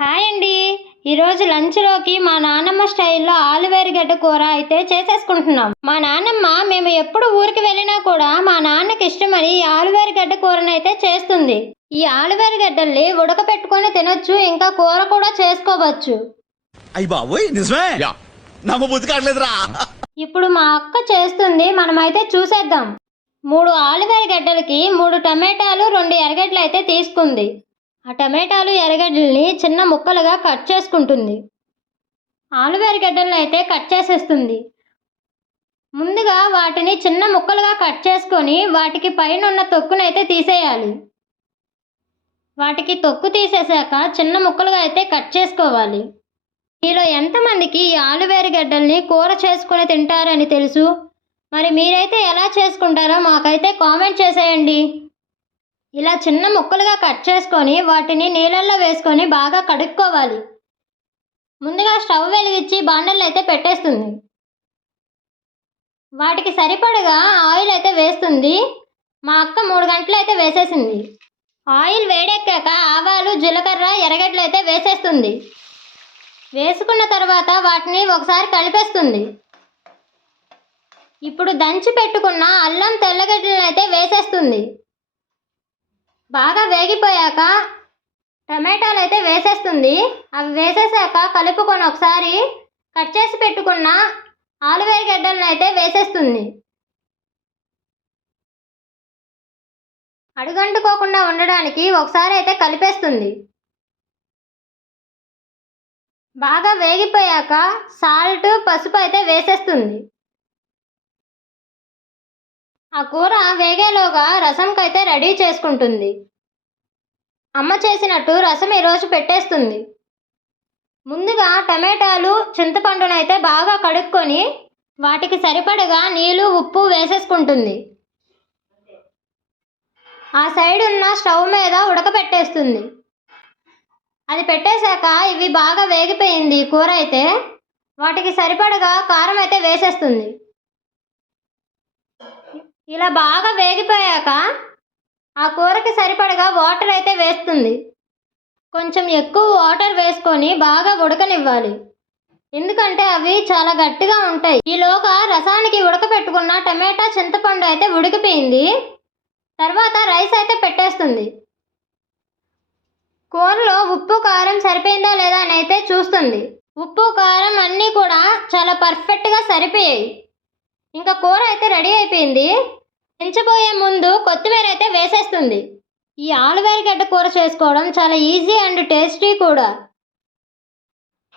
Hi అండి. ఈరోజు లంచ్లోకి మా నాన్నమ్మ స్టైల్లో ఆలువేరుగడ్డ కూర అయితే చేసేసుకుంటున్నాం. మా నాన్నమ్మ మేము ఎప్పుడు ఊరికి వెళ్ళినా కూడా మా నాన్నకి ఇష్టమని ఈ ఆలువేరుగడ్డ కూరని అయితే చేస్తుంది. ఈ ఆలువేరుగడ్డల్ని ఉడకపెట్టుకొని తినొచ్చు ఇంకా కూర కూడా చేసుకోవచ్చు. ఇప్పుడు మా అక్క చేస్తుంది మనమైతే చూసేద్దాం. మూడు ఆలువేరు గడ్డలకి మూడు టమాటాలు రెండు ఎర్రగడ్డలు అయితే తీసుకుంది. ఆ టమాటాలు ఎర్రగడ్డల్ని చిన్న ముక్కలుగా కట్ చేసుకుంటుంది. ఆలువేరు గడ్డలను అయితే కట్ చేసేస్తుంది. ముందుగా వాటిని చిన్న ముక్కలుగా కట్ చేసుకొని వాటికి పైన ఉన్న తొక్కునైతే తీసేయాలి. వాటికి తొక్కు తీసేసాక చిన్న ముక్కలుగా అయితే కట్ చేసుకోవాలి. మీలో ఎంతమందికి ఈ ఆలువేరుగడ్డల్ని కూర చేసుకుని తింటారని తెలుసు? మరి మీరైతే ఎలా చేసుకుంటారో మాకైతే కామెంట్ చేసేయండి. ఇలా చిన్న ముక్కలుగా కట్ చేసుకొని వాటిని నీళ్ళల్లో వేసుకొని బాగా కడుక్కోవాలి. ముందుగా స్టవ్ వెలిగించి బాండలు అయితే పెట్టేస్తుంది. వాటికి సరిపడగా ఆయిల్ అయితే వేస్తుంది. మా అక్క మూడు గంటలు అయితే వేసేసింది. ఆయిల్ వేడెక్కాక ఆవాలు జీలకర్ర ఎర్రగడ్డలు అయితే వేసేస్తుంది. వేసుకున్న తర్వాత వాటిని ఒకసారి కలిపేస్తుంది. ఇప్పుడు దంచి పెట్టుకున్న అల్లం తెల్లగడ్డలను అయితే వేసేస్తుంది. బాగా వేగిపోయాక టమాటాలు అయితే వేసేస్తుంది. అవి వేసేసాక కలుపుకొని ఒకసారి కట్ చేసి పెట్టుకున్న ఆలువేరు గడ్డలను అయితే వేసేస్తుంది. అడుగంటుకోకుండా ఉండడానికి ఒకసారి అయితే కలిపేస్తుంది. బాగా వేగిపోయాక సాల్ట్ పసుపు అయితే వేసేస్తుంది. ఆ కూర వేగేలోగా రసంకైతే రెడీ చేసుకుంటుంది. అమ్మ చేసినట్టు రసం ఈరోజు పెట్టేస్తుంది. ముందుగా టమాటాలు చింతపండునైతే బాగా కడుక్కొని వాటికి సరిపడగా నీళ్ళు ఉప్పు వేసేసుకుంటుంది. ఆ సైడ్ ఉన్న స్టవ్ మీద ఉడకపెట్టేస్తుంది. అది పెట్టేశాక ఇవి బాగా వేగిపోయింది కూర అయితే. వాటికి సరిపడగా కారం అయితే వేసేస్తుంది. ఇలా బాగా వేగిపోయాక ఆ కూరకి సరిపడగా వాటర్ అయితే వేస్తుంది. కొంచెం ఎక్కువ వాటర్ వేసుకొని బాగా ఉడకనివ్వాలి. ఎందుకంటే అవి చాలా గట్టిగా ఉంటాయి. ఈలోగా రసానికి ఉడకపెట్టుకున్న టమాటా చింతపండు అయితే ఉడికిపోయింది. తర్వాత రైస్ అయితే పెట్టేస్తుంది. కూరలో ఉప్పు కారం సరిపోయిందా లేదా అని అయితే చూస్తుంది. ఉప్పు కారం అన్నీ కూడా చాలా పర్ఫెక్ట్గా సరిపోయాయి. ఇంకా కూర అయితే రెడీ అయిపోయింది. పెంచబోయే ముందు కొత్తిమీర అయితే వేసేస్తుంది. ఈ ఆలువేరగడ్డ కూర చేసుకోవడం చాలా ఈజీ అండ్ టేస్టీ కూడా.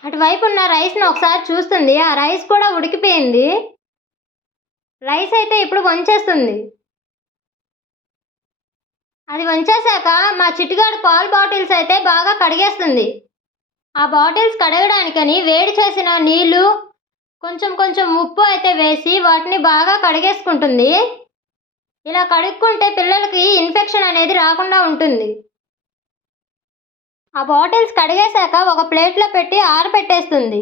అటువైపు ఉన్న రైస్ని ఒకసారి చూస్తుంది. ఆ రైస్ కూడా ఉడికిపోయింది. రైస్ అయితే ఇప్పుడు వంచేస్తుంది. అది వంచేశాక మా చిట్టుగాడు పాలు బాటిల్స్ అయితే బాగా కడిగేస్తుంది. ఆ బాటిల్స్ కడగడానికని వేడి చేసిన నీళ్ళు కొంచెం కొంచెం ఉప్పు అయితే వేసి వాటిని బాగా కడిగేసుకుంటుంది. ఇలా కడుక్కుంటే పిల్లలకి ఇన్ఫెక్షన్ అనేది రాకుండా ఉంటుంది. ఆ బాటిల్స్ కడిగేశాక ఒక ప్లేట్లో పెట్టి ఆరబెట్టేస్తుంది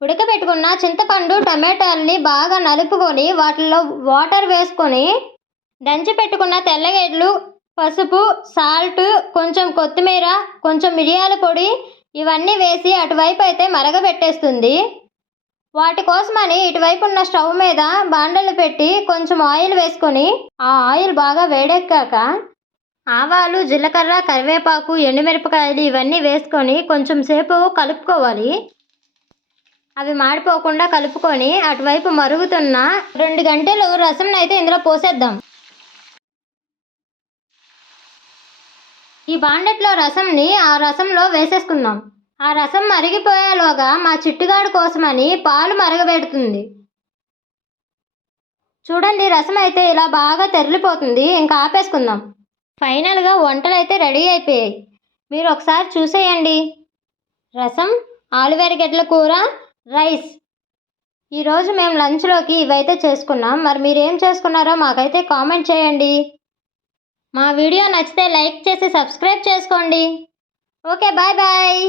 ఉడకబెట్టుకున్న చింతపండు టమాటాలని బాగా నలుపుకొని వాటిలో వాటర్ వేసుకొని దంచి పెట్టుకున్న తెల్లగడ్డలు పసుపు సాల్ట్ కొంచెం కొత్తిమీర కొంచెం మిరియాల పొడి ఇవన్నీ వేసి అటువైపు అయితే మరగబెట్టేస్తుంది. వాటి కోసమని ఇటువైపు ఉన్న స్టవ్ మీద బాండలు పెట్టి కొంచెం ఆయిల్ వేసుకొని ఆ ఆయిల్ బాగా వేడెక్కాక ఆవాలు జీలకర్ర కరివేపాకు ఎండుమిరపకాయలు ఇవన్నీ వేసుకొని కొంచెం సేపు కలుపుకోవాలి. అవి మాడిపోకుండా కలుపుకొని అటువైపు మరుగుతున్న రెండు గంటలు రసం అయితే ఇందులో పోసేద్దాం. ఈ బాండెట్లో రసంని ఆ రసంలో వేసేసుకుందాం. ఆ రసం మరిగిపోయేలోగా మా చిట్టుగాడు కోసమని పాలు మరగబెడుతుంది. చూడండి రసం అయితే ఇలా బాగా తెరిలిపోతుంది. ఇంకా ఆపేసుకుందాం. ఫైనల్గా వంటలు అయితే రెడీ అయిపోయాయి. మీరు ఒకసారి చూసేయండి. రసం ఆలువేరగడ్డల కూర రైస్. ఈరోజు మేము లంచ్లోకి ఇవైతే చేసుకున్నాం. మరి మీరు ఏం చేసుకున్నారో మాకైతే కామెంట్ చేయండి. మా వీడియో నచ్చితే లైక్ చేసి సబ్స్క్రైబ్ చేసుకోండి. Okay bye bye.